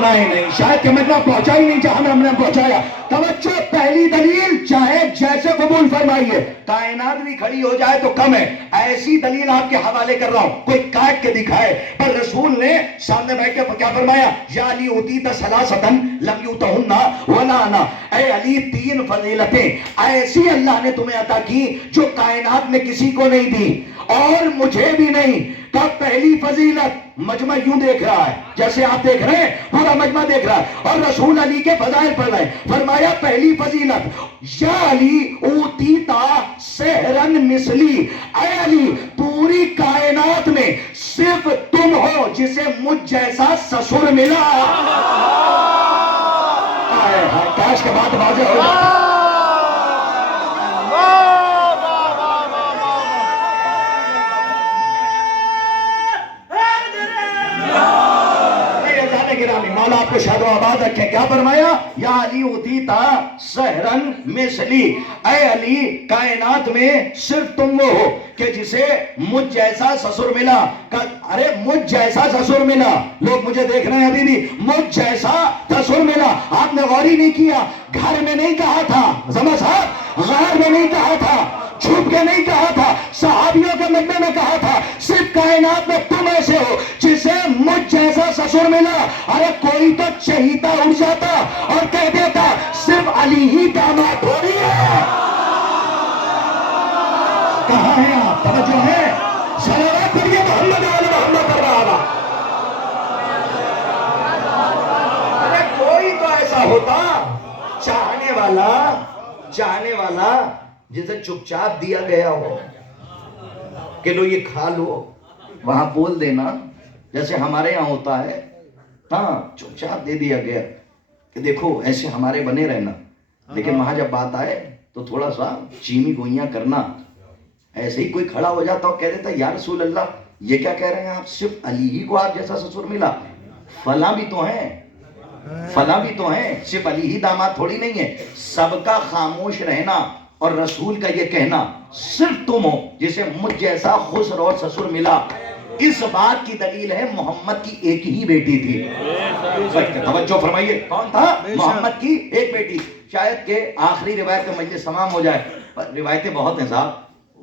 نہیں شاید کہ مجمع پہنچا ہی نہیں جہاں ہم نے پہنچایا. توجہ, پہلی دلیل چاہے جیسے قبول فرمائیے, کائنات بھی کھڑی ہو جائے تو کم ہے, ایسی دلیل آپ کے حوالے کر رہا ہوں, کوئی کاٹ کے دکھائے. پر رسول نے سامنے بیٹھ کے کیا فرمایا, یا علی اوتیت ثلاثتن لم یوتہن ولا انا. اے علی 3 فضیلتیں ایسی اللہ نے تمہیں عطا کی جو کائنات میں کسی کو نہیں دی اور مجھے بھی نہیں. تو پہلی فضیلت, مجمع یوں دیکھ رہا ہے جیسے آپ دیکھ رہے ہیں, پورا مجمع دیکھ رہا ہے اور رسول علی کے فضائل پڑھ رہے ہیں. فرمایا پہلی فضیلت, یا علی اوتیتا سحرن مثلی. اے علی پوری کائنات میں صرف تم ہو جسے مجھ جیسا سسر ملا. کاش کے بات واضح ہو جائے. مولا آپ کو شاد و آباد رکھے. کیا فرمایا, یا علی اوتیتا سحرن مثلی. اے علی کائنات میں صرف تم وہ ہو کہ جسے مجھ جیسا سسر ملا. ارے مجھ جیسا سسر ملا, لوگ مجھے دیکھ رہے ہیں ابھی بھی, مجھ جیسا سسر ملا. آپ نے غور ہی نہیں کیا, گھر میں نہیں کہا تھا, زمان صاحب غار میں نہیں کہا تھا, چھپ کے نہیں کہا تھا, صحابیوں کے مجمع میں کہا تھا, صرف کائنات میں تم ایسے ہو جسے مجھ جیسا سسر ملا. ارے کوئی تو چہیتا اڑ جاتا اور کہہ دیتا صرف علی ہی داماد تھوڑی ہے. کہاں ہیں آپ, توجہ ہے, صلوات پڑھیے محمد آل محمد پر رہا. ارے کوئی تو ایسا ہوتا چاہنے والا جسے چپ چاپ دیا گیا ہو کہ لو یہ کھا لو, وہاں بول دینا جیسے ہمارے یہاں ہوتا ہے. ہاں چپ چاپ دے دیا گیا کہ دیکھو ایسے ہمارے بنے رہنا, لیکن وہاں جب بات آئے تو تھوڑا سا چینی گوئیاں کرنا. ایسے ہی کوئی کھڑا ہو جاتا اور کہہ دیتا, یا رسول اللہ یہ کیا کہہ رہے ہیں آپ, صرف علی ہی کو آپ جیسا سسر ملا, فلاں بھی تو ہیں, صرف علی ہی داماد تھوڑی نہیں ہے. سب کا خاموش رہنا اور رسول کا یہ کہنا صرف تم ہو جسے مجھ جیسا خسر اور سسر ملا. اس بات کی دلیل ہے محمد کی ایک ہی بیٹی تھی. توجہ فرمائیے, کون تھا, محمد کی ایک بیٹی. شاید کہ آخری روایت کا مجلس تمام ہو جائے, روایتیں بہت ہیں صاحب,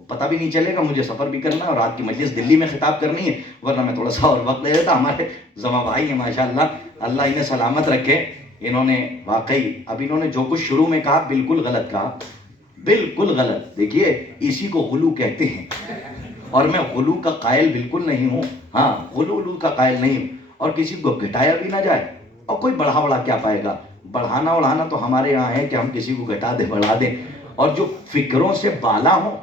پتہ بھی نہیں چلے گا, مجھے سفر بھی کرنا ہے اور رات کی مجلس دلی میں خطاب کرنی ہے, ورنہ میں تھوڑا سا اور وقت لے لیتا. ہمارے زما بھائی ہیں ماشاءاللہ, اللہ انہیں سلامت رکھے. انہوں نے واقعی اب انہوں نے جو کچھ شروع میں کہا بالکل غلط کہا, بالکل غلط. دیکھیے اسی کو غلو کہتے ہیں اور میں غلو کا قائل بالکل نہیں ہوں. ہاں غلو کا قائل نہیں ہوں, اور کسی کو گھٹایا بھی نہ جائے, اور کوئی بڑھا کیا پائے گا. بڑھانا اڑھانا تو ہمارے یہاں ہے کہ ہم کسی کو گھٹا دیں بڑھا دیں, اور جو فکروں سے بالا ہوں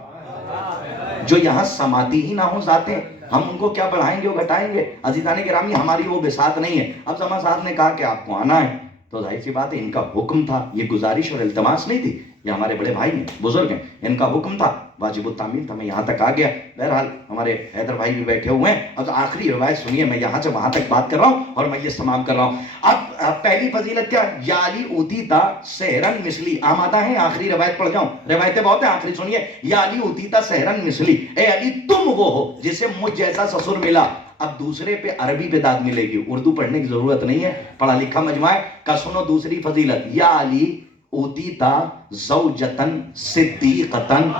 جو یہاں سماتی ہی نہ ہو ذاتیں ہم ان کو کیا بڑھائیں گے اور گھٹائیں گے؟ عزیزان گرامی ہماری وہ بساط نہیں ہے. اب زمان صاحب نے کہا کہ آپ کو آنا ہے تو ظاہر سی بات ہے ان کا حکم تھا, یہ گزارش اور التماس نہیں تھی, یہ ہمارے بڑے بھائی ہیں, بزرگ ہیں, ان کا حکم تھا, واجب التعمیل تھا, میں یہاں تک آ گیا. بہرحال ہمارے حیدر بھائی بھی بیٹھے ہوئے ہیں. اب آخری روایت سنیے, میں یہاں سے وہاں تک بات کر رہا ہوں اور میں یہ تمام کر رہا ہوں. اب پہلی فضیلت کیا؟ یا علی اوتیتا سحرن مثلی. آمادہ ہیں؟ آخری روایت پڑھ جاؤں, روایتیں بہت ہیں, آخری سنیے. یا علی اوتیتا سحرن مثلی, اے علی تم وہ ہو جسے مجھ جیسا سسر ملا. اب دوسرے پہ عربی پہ داد ملے گی, اردو پڑھنے کی ضرورت نہیں ہے, پڑھا لکھا مجمع ہے کا. سنو دوسری فضیلت, یا علی اوتیتا زوجتن صدیقتن.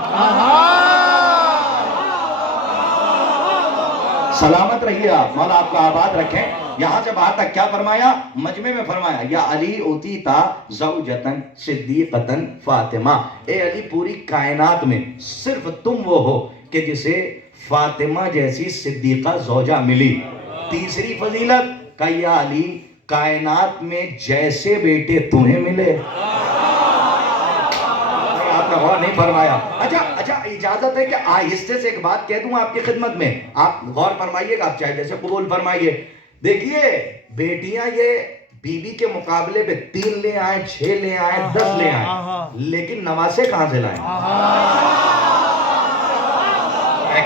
سلامت رہیے آپ, مولا آپ کا آباد رکھیں. یہاں سے وہاں تک کیا فرمایا؟ مجمع میں فرمایا یا علی اوتیتا زوجتن صدیقتن فاطمہ. اے علی پوری کائنات میں صرف تم وہ ہو کہ جسے فاطمہ جیسی صدیقہ زوجہ ملی. تیسری فضیلت کہ یا علی کائنات میں جیسے بیٹے تمہیں ملے. آپ نے غور نہیں فرمایا. اچھا اجازت ہے کہ آہستہ سے ایک بات کہہ دوں آپ کی خدمت میں, آپ غور فرمائیے گا, آپ چاہے جیسے قبول فرمائیے. دیکھیے بیٹیاں یہ بیوی کے مقابلے پہ 3 لے آئیں, 6 لے آئیں, 10 لے آئیں, لیکن نواسے کہاں سے لائیں؟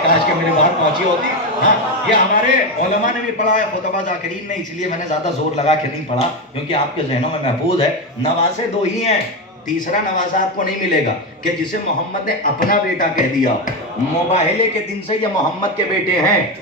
کاش کہ میری بات پہنچی ہوتی. ہاں یہ ہمارے علماء نے بھی پڑھا ہے, خطبہ ذاکرین نے, اس لیے میں نے زیادہ زور لگا کے نہیں پڑھا کیونکہ آپ کے ذہنوں میں محفوظ ہے. نواسے 2 ہی ہیں, تیسرا نواسہ آپ کو نہیں ملے گا کہ جسے محمد نے اپنا بیٹا کہہ دیا. مباہلے کے دن سے یہ محمد کے بیٹے ہیں.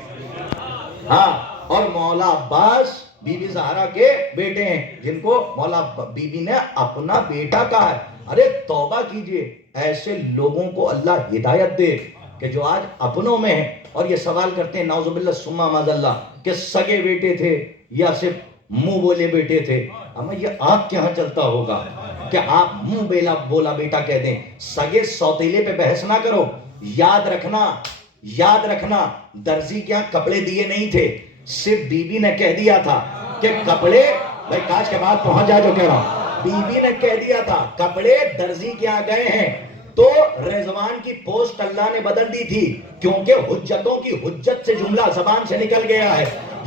ہاں, اور مولا عباس بی بی زہرا کے بیٹے ہیں جن کو مولا بی بی نے اپنا بیٹا کہا ہے. ارے توبہ کیجئے, ایسے لوگوں کو اللہ ہدایت دے کہ جو آج اپنوں میں ہیں اور یہ سوال کرتے ہیں نعوذ باللہ ثم معاذ اللہ کہ سگے بیٹے تھے یا صرف منہ بولے بیٹے تھے. اما یہ آپ کہاں چلتا ہوگا کہ آپ منہ بولا بیٹا کہہ دیں؟ سگے سوتیلے پہ بحث نہ کرو. یاد رکھنا درزی کے یہاں کپڑے دیے نہیں تھے, صرف بی بی نے کہہ دیا تھا کہ کپڑے, بھائی کاش کے بعد پہنچ جائے جو کہہ رہا ہوں, بی بی نے کہہ دیا تھا کپڑے درزی کے یہاں گئے ہیں, تو رضوان کی پوسٹ اللہ نے بدل دی تھی کیونکہ حجتوں کی حجت سے جملہ زبان سے نکل گیا ہے.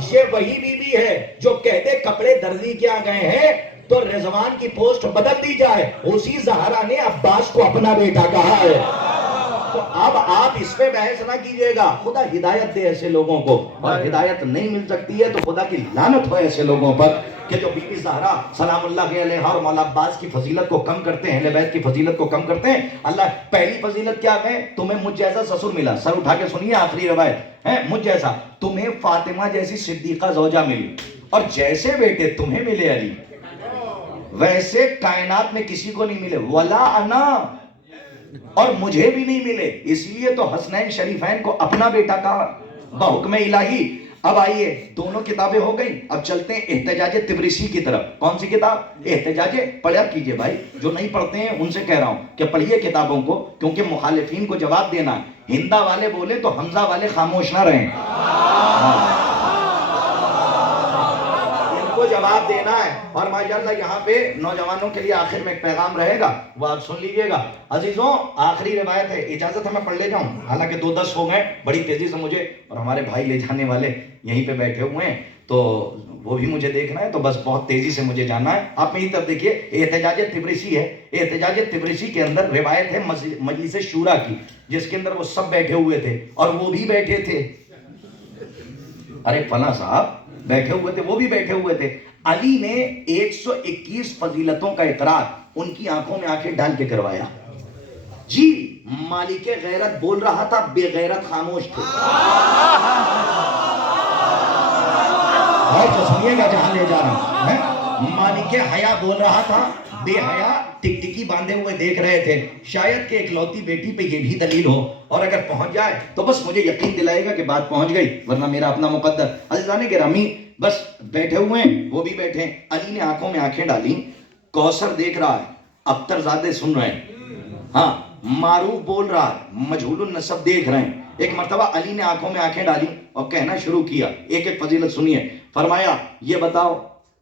یہ وہی بی بی ہے جو کہتے کپڑے درزی کے یہاں گئے ہیں تو رضوان کی پوسٹ بدل دی جائے. اسی زہرا نے عباس کو اپنا بیٹا کہا ہے. تو اب آپ اس پہ بحث نہ کیجئے گا. خدا ہدایت دے ایسے لوگوں کو, اور ہدایت نہیں مل سکتی ہے تو خدا کی لعنت ہو ایسے لوگوں پر کہ جو بی بی زہرا سلام اللہ علیہا اور مولا عباس کی فضیلت کو کم کرتے ہیں, اہل بیت کی فضیلت کو کم کرتے ہیں. اللہ پہلی فضیلت کیا ہے؟ تمہیں مجھ جیسا سسر ملا. سر اٹھا کے سنیے آخری روایت ہے, مجھ جیسا, تمہیں فاطمہ جیسی صدیقہ زوجہ ملی, اور جیسے بیٹے تمہیں ملے علی ویسے کائنات میں کسی کو نہیں ملے. ولا انا, اور مجھے بھی نہیں ملے. اس لیے تو حسنین شریفین کو اپنا بیٹا کہا بحکم الہی. اب آئیے دونوں کتابیں ہو گئی, اب چلتے ہیں احتجاج تبریسی کی طرف. کون سی کتاب؟ احتجاج. پڑھا کیجئے بھائی, جو نہیں پڑھتے ہیں ان سے کہہ رہا ہوں کہ پڑھیے کتابوں کو, کیونکہ مخالفین کو جواب دینا ہے. ہندا والے بولے تو حمزہ والے خاموش نہ رہیں, کو جواب دینا ہے. اور ماشاءاللہ یہاں پہ نوجوانوں کے لیے آخر میں ایک پیغام رہے گا, وہ آپ سن لیجئے گا. عزیزوں آخری روایت ہے, اجازت ہے میں پڑھ لے جاؤں, حالانکہ 2:10 ہو گئے بڑی تیزی سے مجھے, اور ہمارے بھائی لے جانے والے یہیں پہ بیٹھے ہوئے ہیں تو وہ بھی مجھے دیکھنا ہے, تو بس بہت تیزی سے مجھے جانا ہے. آپ میری طرف دیکھیے, احتجاج تبریسی ہے. احتجاج تبریسی کے اندر روایت ہے مجلس شورا کی, جس کے اندر وہ سب بیٹھے ہوئے تھے اور وہ بھی بیٹھے تھے. ارے فلاں صاحب بیٹھے ہوئے تھے, وہ بھی بیٹھے ہوئے تھے. علی نے 121 فضیلتوں کا اقرار ان کی آنکھوں میں آنکھیں ڈال کے کروایا. جی مالک غیرت بول رہا تھا, بے غیرت خاموش تھے. تو سنیے گا جہاں لے جا رہا ہوں. مالک حیا بول رہا تھا, بے حیا ٹکٹکی باندھے ہوئے دیکھ رہے تھے. شاید کہ اکلوتی بیٹی پہ یہ بھی دلیل ہو, اور اگر پہنچ جائے تو بس مجھے یقین دلائے گا کہ بات پہنچ گئی, ورنہ میرا اپنا مقدر. عزیزان گرامی بس بیٹھے ہوئے ہیں, وہ بھی بیٹھے ہیں. علی نے آنکھوں میں آنکھیں ڈالی, کوثر دیکھ رہا ہے, ابتر زادے سن رہے ہیں, ہاں معروف بول رہا ہے, مجہول النسب دیکھ رہے ہیں. ایک مرتبہ علی نے آنکھوں میں آنکھیں ڈالی اور کہنا شروع کیا. ایک ایک فضیلت سنیے. فرمایا یہ بتاؤ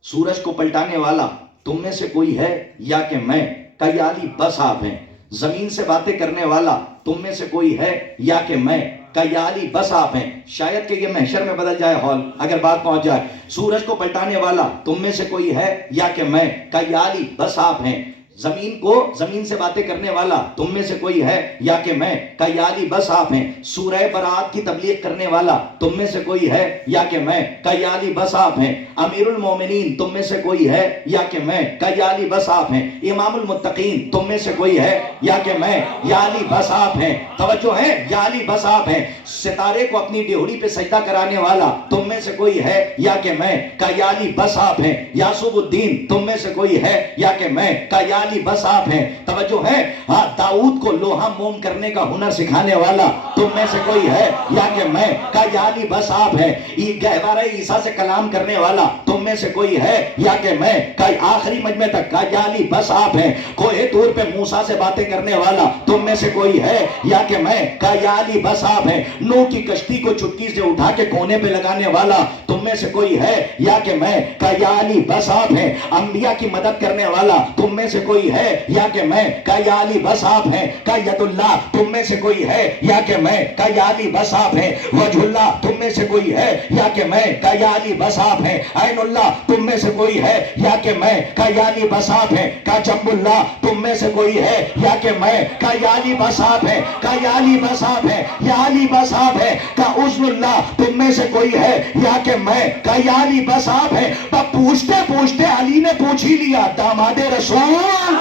سورج کو پلٹانے والا تم میں سے کوئی ہے یا کہ میں؟ کہا علی بس آپ ہیں. زمین سے باتیں کرنے والا تم میں سے کوئی ہے یا کہ میں؟ کہ یا علی بس آپ ہیں. شاید کہ یہ محشر میں بدل جائے ہال اگر بات پہنچ جائے. سورج کو پلٹانے والا تم میں سے کوئی ہے یا کہ میں, کہ یا علی بس آپ ہیں. زمین سے باتیں کرنے والا تم میں سے کوئی ہے یا کہ میں, کہ یا علی بس آپ ہیں. سورہ برات کی تبلیغ کرنے والا تم میں سے کوئی ہے یا کہ میں, کہ یا علی بس آپ ہیں. امیر المومنین تم میں سے کوئی ہے یا کہ میں, کہ یا علی بس آپ ہیں. امام المتقین تم میں سے کوئی ہے یا کہ میں, یا علی بس آپ ہیں. توجہ ہے, یا علی بس آپ ہیں. ستارے کو اپنی ڈیوڑی پہ سجدہ کرانے والا تم میں سے کوئی ہے یا کہ میں, کہ یا علی بس آپ ہیں. یعصوب الدین تم میں سے کوئی ہے یا کہ میں, کہ یا علی بس آپ ہیں. توجہ ہے, ہاں داؤد کو لوہا موم کرنے کا ہنر سکھانے والا تم میں سے کوئی ہے یا کہ میں, کہ یا علی بس آپ ہیں. گہوارہ عیسیٰ سے کلام کرنے والا تم میں سے کوئی ہے یا کہ میں, کہ آخری مجمع تک کہ یا علی بس آپ ہیں. کوہ طور پہ موسیٰ سے باتیں کرنے والا تم میں سے کوئی ہے یا کہ میں, کہ یا علی بس آپ ہیں. نوح کی کشتی کو چٹکی سے اٹھا کے کونے پہ لگانے والا تم میں سے کوئی ہے یا کہ میں, کہ یا علی بس آپ ہیں. انبیاء کی مدد کرنے والا تم میں سے کوئی ہے یا کہ میں, کہ یا علی بس آپ ہیں. کہ ید اللہ تم میں سے کوئی ہے یا کہ میں, کہ یا علی بس آپ ہیں. وجہ اللہ تم میں سے کوئی ہے یا کہ میں, کہ یا علی بس آپ ہیں. عین اللہ تم میں سے کوئی ہے یا کہ میں, کہ یا علی بس آپ ہیں. کہ جنب اللہ تم میں سے کوئی ہے یا کہ میں, کہ یا علی بس آپ ہیں. کہ یا علی بس آپ ہیں, یا علی بس آپ ہیں. کہ عزل اللہ تم میں سے کوئی ہے یا کہ میں, کہ یا علی بس آپ ہیں. پوچھتے پوچھتے علی نے پوچھ ہی لیا, داماد رسول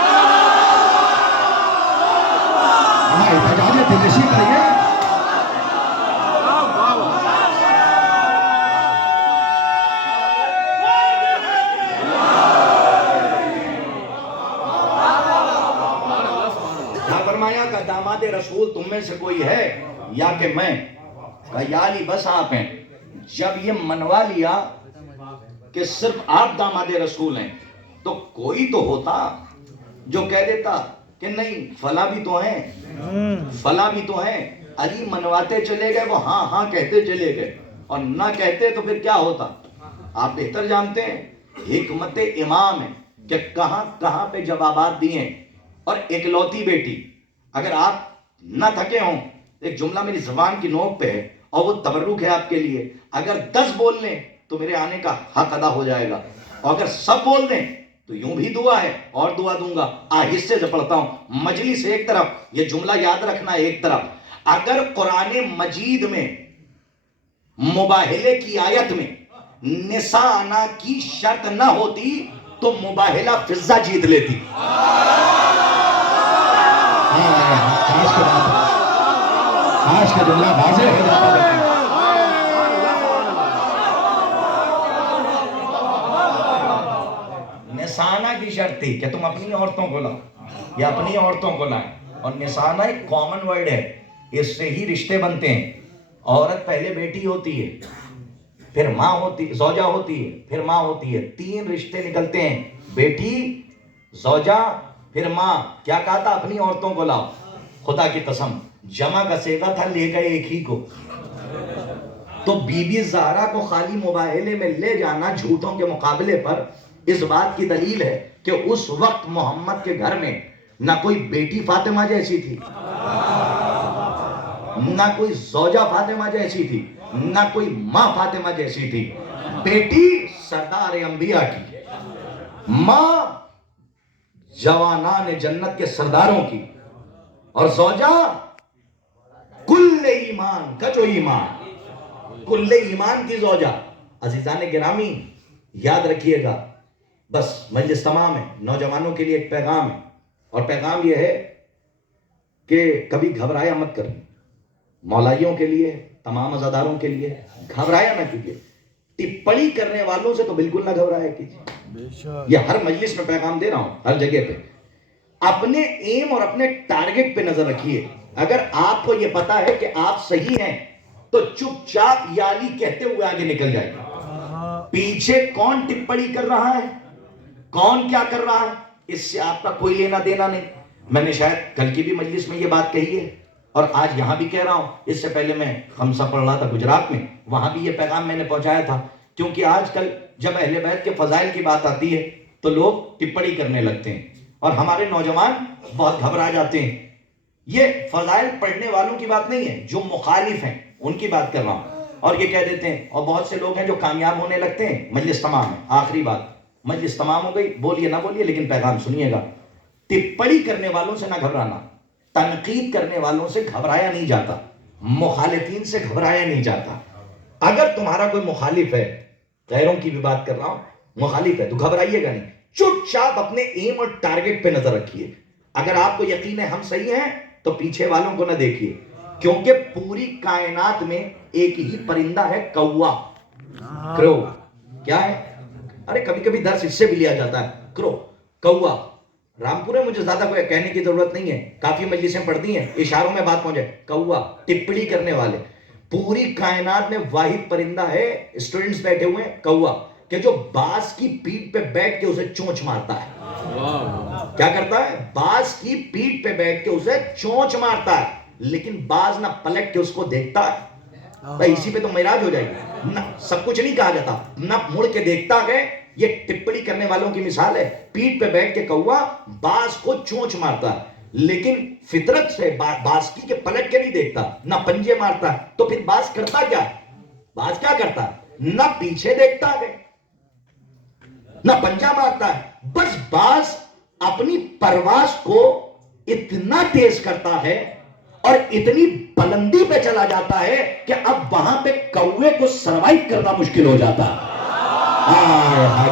احتجاج دلشی کریے. فرمایا کہ داماد رسول تم میں سے کوئی ہے یا کہ میں, کہ یا علی بس آپ ہیں. جب یہ منوا لیا کہ صرف آپ داماد رسول ہیں تو کوئی تو ہوتا جو کہہ دیتا کہ نہیں فلاں بھی تو ہیں, فلاں بھی تو ہیں. علی منواتے چلے گئے, وہ ہاں ہاں کہتے چلے گئے, اور نہ کہتے تو پھر کیا ہوتا. آپ بہتر جانتے ہیں حکمت امام ہے کہ کہاں کہاں پہ جوابات دیے. اور اکلوتی بیٹی, اگر آپ نہ تھکے ہوں, ایک جملہ میری زبان کی نوک پہ ہے اور وہ تبرک ہے آپ کے لیے. اگر 10 بول لیں تو میرے آنے کا حق ادا ہو جائے گا, اور اگر سب بول دیں تو یوں بھی دعا ہے اور دعا دوں گا. آہستے سے پڑھتا ہوں. مجلس ایک طرف, یہ جملہ یاد رکھنا ایک طرف. اگر قرآن مجید میں مباہلے کی آیت میں نساء آنا کی شرط نہ ہوتی تو مباہلہ فضہ جیت لیتی. آج کا جملہ واضح ہو جاتا ہے. نسانہ کی شرط تھی کہ تم اپنی عورتوں کو لاؤ یا اپنی عورتوں کو لائیں. اور نسانہ ایک کامن ورڈ ہے, اس سے ہی رشتے بنتے ہیں. عورت پہلے بیٹی ہوتی ہے, پھر ماں ہوتی, زوجہ ہوتی ہے, پھر ماں ہوتی ہے. 3 رشتے نکلتے ہیں, بیٹی, زوجہ, پھر ماں. کیا کہا تھا؟ اپنی عورتوں کو لاؤ. خدا کی قسم جمع کا صیغہ تھا, لے گئے ایک ہی کو. تو بی بی زہرا کو خالی مباہلے میں لے جانا جھوٹوں کے مقابلے پر اس بات کی دلیل ہے کہ اس وقت محمد کے گھر میں نہ کوئی بیٹی فاطمہ جیسی تھی, نہ کوئی زوجہ فاطمہ جیسی تھی, نہ کوئی ماں فاطمہ جیسی تھی. بیٹی سردار انبیاء کی, ماں جوانان جنت کے سرداروں کی, اور زوجہ کل ایمان کا جو ایمان, کل ایمان کی زوجہ. عزیزان گرامی یاد رکھیے گا, بس مجلس تمام ہے. نوجوانوں کے لیے ایک پیغام ہے, اور پیغام یہ ہے کہ کبھی گھبرایا مت کریں. مولائیوں کے لیے, تمام عزاداروں کے لیے گھبرایا نہ کیجیے. ٹپڑی کرنے والوں سے تو بالکل نہ گھبرایا کیجیے. یہ ہر مجلس میں پیغام دے رہا ہوں, ہر جگہ پہ. اپنے ایم اور اپنے ٹارگٹ پہ نظر رکھیے. اگر آپ کو یہ پتا ہے کہ آپ صحیح ہیں تو چپ چاپ یا علی کہتے ہوئے آگے نکل جائے. پیچھے کون ٹپڑی کر رہا ہے, کون کیا کر رہا ہے, اس سے آپ کا کوئی لینا دینا نہیں. میں نے شاید کل کی بھی مجلس میں یہ بات کہی ہے, اور آج یہاں بھی کہہ رہا ہوں. اس سے پہلے میں خمسہ پڑھ رہا تھا گجرات میں, وہاں بھی یہ پیغام میں نے پہنچایا تھا. کیونکہ آج کل جب اہل بیت کے فضائل کی بات آتی ہے تو لوگ ٹپڑی کرنے لگتے ہیں, اور ہمارے نوجوان بہت گھبرا جاتے ہیں. یہ فضائل پڑھنے والوں کی بات نہیں ہے، جو مخالف ہیں ان کی بات کر رہا ہوں. اور یہ کہہ دیتے ہیں، اور بہت سے لوگ ہیں جو کامیاب ہونے لگتے ہیں. مجلس تمام ہے، آخری بات، مجلس تمام ہو گئی، بولیے نہ بولیے لیکن پیغام سنیے گا. ٹپڑی کرنے والوں سے نہ گھبرانا، تنقید کرنے والوں سے گھبرایا نہیں جاتا، مخالفین سے گھبرایا نہیں جاتا. اگر تمہارا کوئی مخالف ہے، غیروں کی بھی بات کر رہا ہوں، مخالف ہے تو گھبرائیے گا نہیں، چپ چاپ اپنے ایم اور ٹارگٹ پہ نظر رکھیے. اگر آپ کو یقین ہے ہم صحیح ہیں تو پیچھے والوں کو نہ دیکھیے، کیونکہ پوری کائنات میں ایک ہی پرندہ ہے، کوا، کرو. کیا ہے؟ ارے کبھی کبھی درس اس سے بھی لیا جاتا ہے، کرو، کوا. رامپور ہے، مجھے زیادہ کوئی کہنے کی ضرورت نہیں ہے، کافی مجلسیں پڑھتی ہیں، اشاروں میں بات پہنچے. کوا، ٹپڑی کرنے والے. پوری کائنات میں واحد پرندہ ہے، اسٹوڈنٹس بیٹھے ہوئے ہیں، کوا، کہ جو باز کی پیٹھ پہ بیٹھ کے اسے چونچ مارتا ہے. کیا کرتا ہے؟ باز کی پیٹھ پہ بیٹھ کے اسے چونچ مارتا ہے، لیکن باز نہ پلٹ کے اس کو دیکھتا ہے. بھائی اسی پہ تو معراج ہو جائے گی نہ، سب کچھ نہیں کہا جاتا، نہ مڑ کے دیکھتا ہے. یہ ٹپڑی کرنے والوں کی مثال ہے. پیٹھ پہ بیٹھ کے کوا باز کو چونچ مارتا ہے، لیکن فطرت سے باز کی کے پلٹ کے نہیں دیکھتا، نہ پنجے مارتا ہے. تو پھر باز کرتا کیا؟ باز کیا کرتا ہے؟ نہ پیچھے دیکھتا ہے، نہ پنجہ مارتا ہے. بس باز اپنی پرواز کو اتنا تیز کرتا ہے اور اتنی بلندی پہ چلا جاتا ہے کہ اب وہاں پہ کوے کو سروائیو کرنا مشکل ہو جاتا ہے.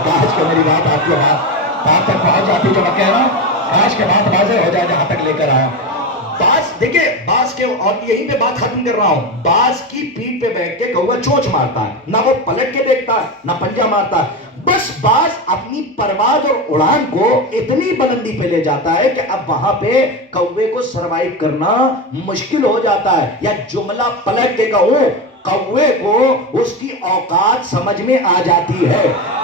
کاش کہ میری بات آپ کی بات تک پہنچ جاتی جو میں کہہ رہا ہوں، کاش کے بات واضح ہو جائے جہاں تک لے کر آیا. باز دیکھیں، باز کے، اور یہیں پہ بات ختم کر رہا ہوں، باز کی پیٹھ پہ بیٹھ کے کوا چونچ مارتا ہے، نہ وہ پلٹ کے دیکھتا ہے نہ پنجہ مارتا ہے. بس باز اپنی پرواز اور اڑان کو اتنی بلندی پہ لے جاتا ہے کہ اب وہاں پہ کوے کو سروائیو کرنا مشکل ہو جاتا ہے. یا جملہ پلٹ کے کہوں، کوے کو اس کی اوقات سمجھ میں آ جاتی ہے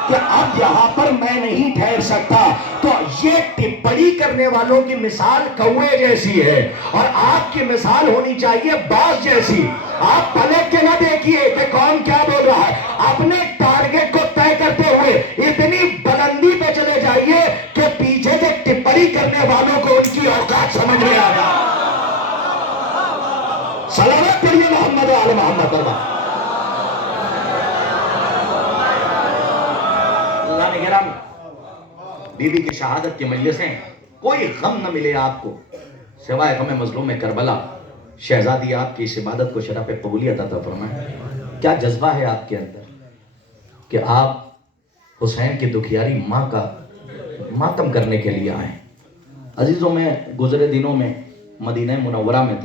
کہ اب یہاں پر میں نہیں ٹھہر سکتا. تو یہ ٹپڑی کرنے والوں کی مثال کوے جیسی ہے، اور آپ کی مثال ہونی چاہیے باز جیسی. آپ پلٹ کے نہ دیکھیے کہ کون کیا بول رہا ہے، اپنے ٹارگٹ کو طے کرتے ہوئے اتنی بلندی پہ چلے جائیے کہ پیچھے سے ٹپڑی کرنے والوں کو ان کی اوقات سمجھ میں آ جائے. صلوات پڑھیے محمد و آل محمد. اللہ نے گرامی، بی بی کی شہادت کی مجلسیں، کوئی غم نہ ملے آپ کو سوائے غم مظلوم کربلا. شہزادی آپ کی اس عبادت کو شرف قبولیت عطا فرمائے. کیا جذبہ ہے آپ کے اندر کہ آپ حسین کی دکھیاری ماں کا ماتم کرنے کے لیے آئے. عزیزوں، میں گزرے دنوں میں مدینہ منورہ میں تھا.